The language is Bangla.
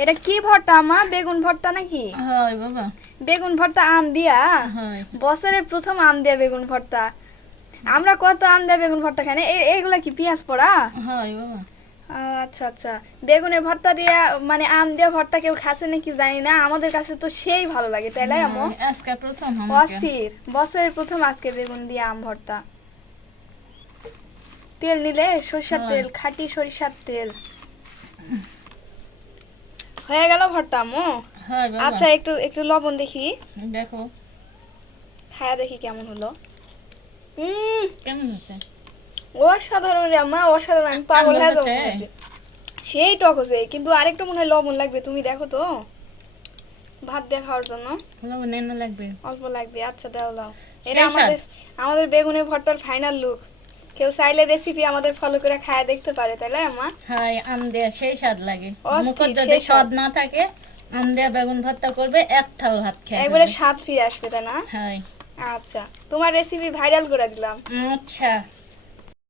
এটা কি ভর্তা মা? বেগুন ভর্তা নাকি? হয় বাবা। বেগুন ভর্তা আম দিয়া? হয় বছরের প্রথম আম দিয়া বেগুন ভর্তা। আমরা কত আম দিয়া বেগুন ভর্তা খাই না। এইগুলা কি পেঁয়াজ পড়া? হয় বাবা। আচ্ছা আচ্ছা, বেগুনের ভর্তা দিয়া মানে আম দিয়া ভর্তা কেউ খাসে নাকি জানি না, আমাদের কাছে তো সেই ভালো লাগে, তাই না আম্মু? আজকে প্রথম আমাকে। অস্থির, বছরের প্রথম আজকে বেগুন দিয়া আম ভর্তা। তেল নিলে সরিষার তেল, খাঁটি সরিষার তেল। হয়ে গেল ভর্তা আম্মু? হয় বাবা। আচ্ছা একটু একটু লবণ দেখি, দেখো হ্যাঁ দেখি কেমন হলো। কেমন হয়েছে? অসাধারণ রে আম্মা, অসাধারণ, আমি পাগল হয়ে যাবো হয়েছে? মনে হচ্ছে। সেই টক হয়েছে, কিন্তু আরেকটু মনে হয় লবণ লাগবে, তুমি দেখো তো ভাত দিয়ে খাওয়ার জন্য। লবণ এনে লাগবে। অল্প লাগবে, আচ্ছা দাও দাও। সেই এটা স্বাদ। আমাদের বেগুনের ভর্তার ফাইনাল লুক। কেউ চাইলে রেসিপি আমাদের ফলো করে খায় দেখতে পারে, তাই না আম্মা? হয়, আম দেয়া সেই স্বাদ লাগে। অস্থির, মুখত যদি সেই স্বাদ স্বাদ। না থাকে, আম দেয়া বেগুন ভর্তা করবে, এক থাল ভাত খেয়ে একবারে ফেলবে। স্বাদ ফিরে আসবে, তাই না? হয়। আচ্ছা, তোমার রেসিপি ভাইরাল করে দিলাম। আচ্ছা।